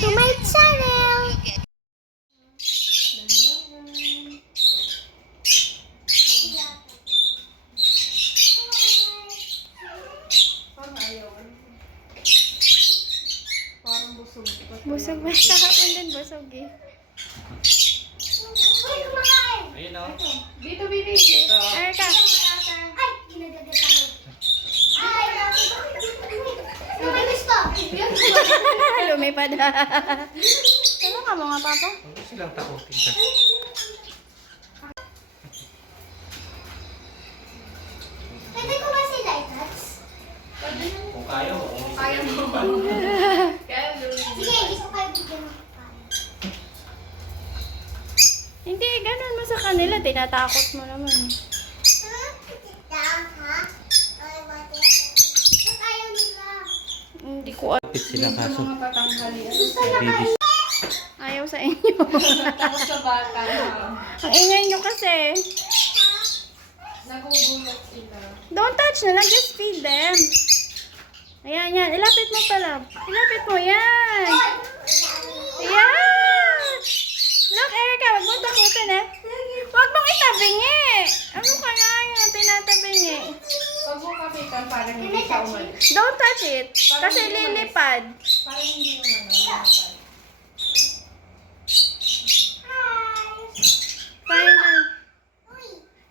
to my channel! Busog ba? Kahapon din busog eh. Ayun o. Dito, baby. Erika. Ay! Ginagagat ako. Ay! Luminis ko! Lumipad. Ano ka mga papa? Huwag silang takutin ka. Pwede ko ba sila i-touch? Kung kaya mo. Kaya mo. Kaya luminis. Sige, gusto kayo bigyan ng kapain. Hindi, ganun mo sa kanila. Tinatakot mo naman. Sit down, ha? Ay, mati. Ba't ayaw nila? Hindi ko Kapit sila kaso. Mga patanghalian. Babies. ayaw sa inyo. Tapos sa bata. Ang ingay nyo kasi. Nagugulat sila. Don't touch na lang. Just feed them. Ayan, yan. Ilapit mo pala. Ilapit mo. Yan. Yan. Look, Erika. Wag mong takutin eh. Wag mong itabingi. Ano ka nga yun? Tinatabingi. Pag mo kapitan, parang hindi siya umalis. Don't touch it. Kasi lilipad. Parang hindi naman lumapad. Fine na.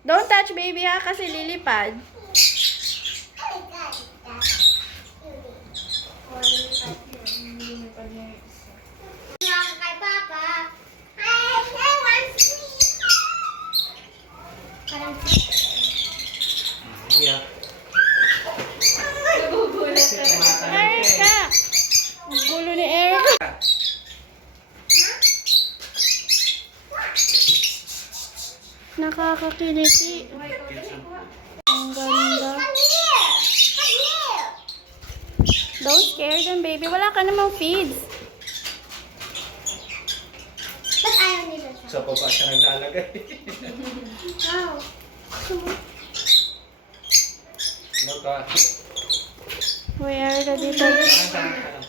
Don't touch baby ha. Kasi lilipad. Lumipad niya yung isa. Kay Papa. I want sweet. Parang Sige ah. Nagugulat Kasi talaga. tumatanong ka eh. Erika. Ang gulo ni Erika. Nakakakiliti. Ang ganda. come here. Come here. Don't scare them, baby. Wala ka namang feeds. Ba't ayaw nila siya? Sa baba siya naglalagay. Wow. No ka. Uy, Erika, dito. Saan ka lang.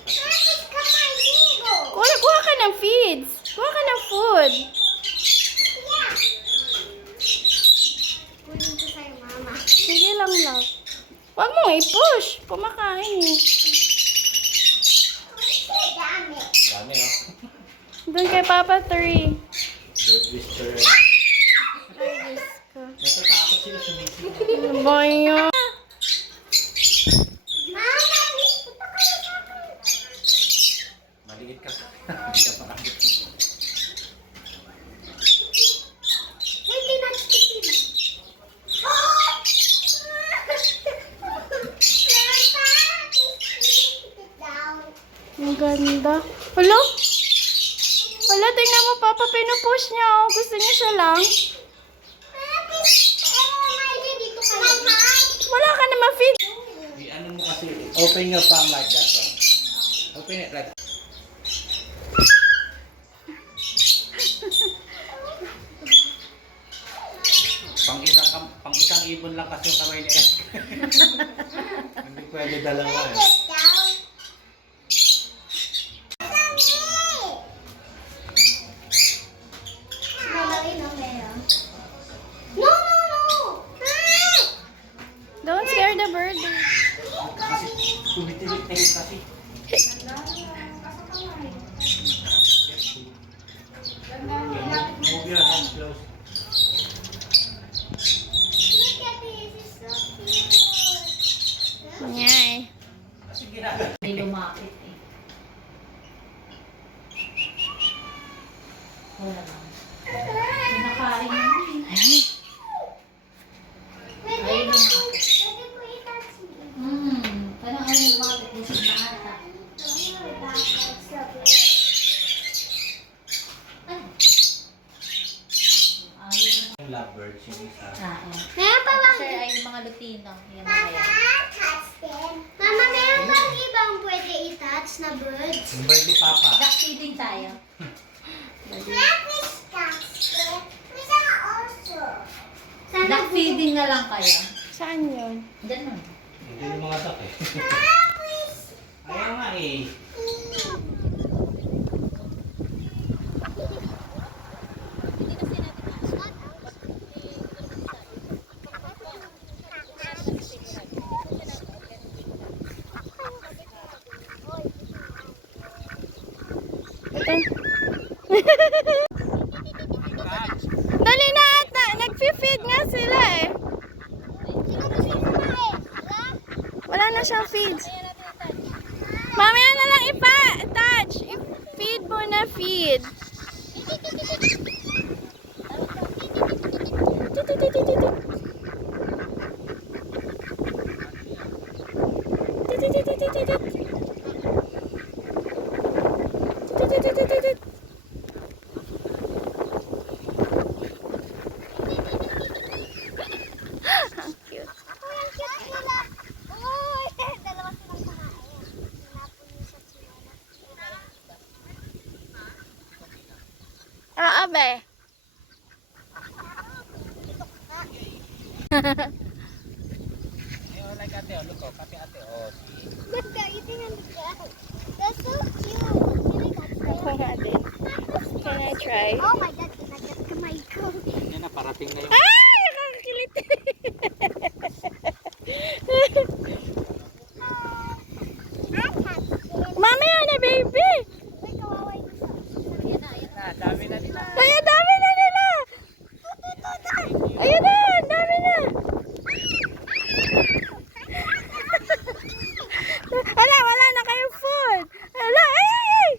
Come on, bingo. Kuha ka ng feeds. Kuha ka ng food. Yeah. Kunin ko sa'yo, Mama. Sige lang, love. Huwag mong i-push. Kumakain eh. Dami. Dami oh. Doon kay Papa 3. Good whisper. Ay, Diyos ko. Natatakot sila sa meeting. Ano ba yun? Mama, please, punta kayo sa akin. Maliit ka. Hindi ka paakit. May peanuts ko sila. Ang ganda. Hello? Wala, tingnan mo, Papa. Pinupush niya. Oh. Gusto niya siya lang. Wala ka naman feed. Ano mo kasi, open your palm like that. Oh. Open it like that. Pang isang ibon lang kasi yung kamay ni Ed. Hindi pwede dalawa eh. No, no, no! Don't scare the bird. Kasi tumitilit na yun kasi. Move your hands close. Look at this, it's so cute. Nyay. Kasi ginagawa. Hindi lumapit eh. Wala lang. Pinakain mo eh. Pwede ko i-touch me. Parang ayaw lumapit. Busog na ata. Yung lovebirds yung isa. Meron pa bang Sir, ay yung mga Lutino. Yan na Papa, kaya. touch them. Mama, meron bang ibang pwede i-touch na birds? Yung bird ni Papa. Duck feeding tayo. Please touch them. Please also. Sana Duck feeding na lang kayo. Saan yun? Diyan mo. Hindi yung mga duck eh. Please. Ayaw nga eh. Dali na ata. Nag-feed nga sila eh. Wala na siyang feeds. Mamaya na lang touch. I-feed mo na feed. Ang cute. Abe. Like ate, look ko, pati ate, oh. Look, they're eating on the ground. That's so cute. Ako nga din. Can I try? Oh my God, kinagat ka, Michael. Yan na, parating na yung... Ay! Nakakilit. Mamaya na, baby! Dami na nila. Ay, ang dami na nila! Ayun na, ang dami na! Wala na kayong food! Hala, ay!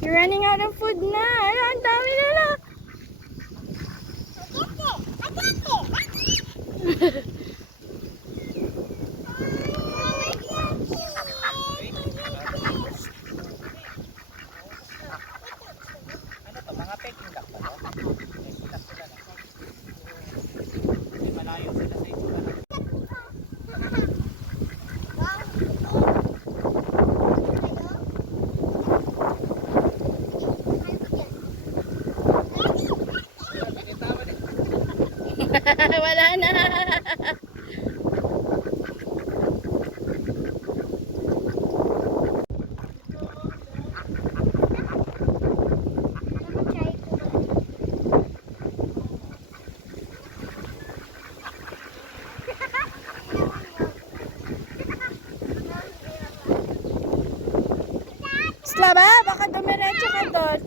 You're running out of food na! Hala, ang dami na na! Ano to, mga peking duck ba to? Peking duck sila na. May malayo sila sa ito. Wala na! Slaba, baka dumiretso ka doon.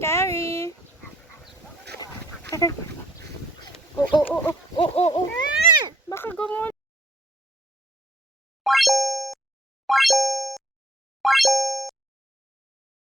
Carrie. Oo. Baka gumulong.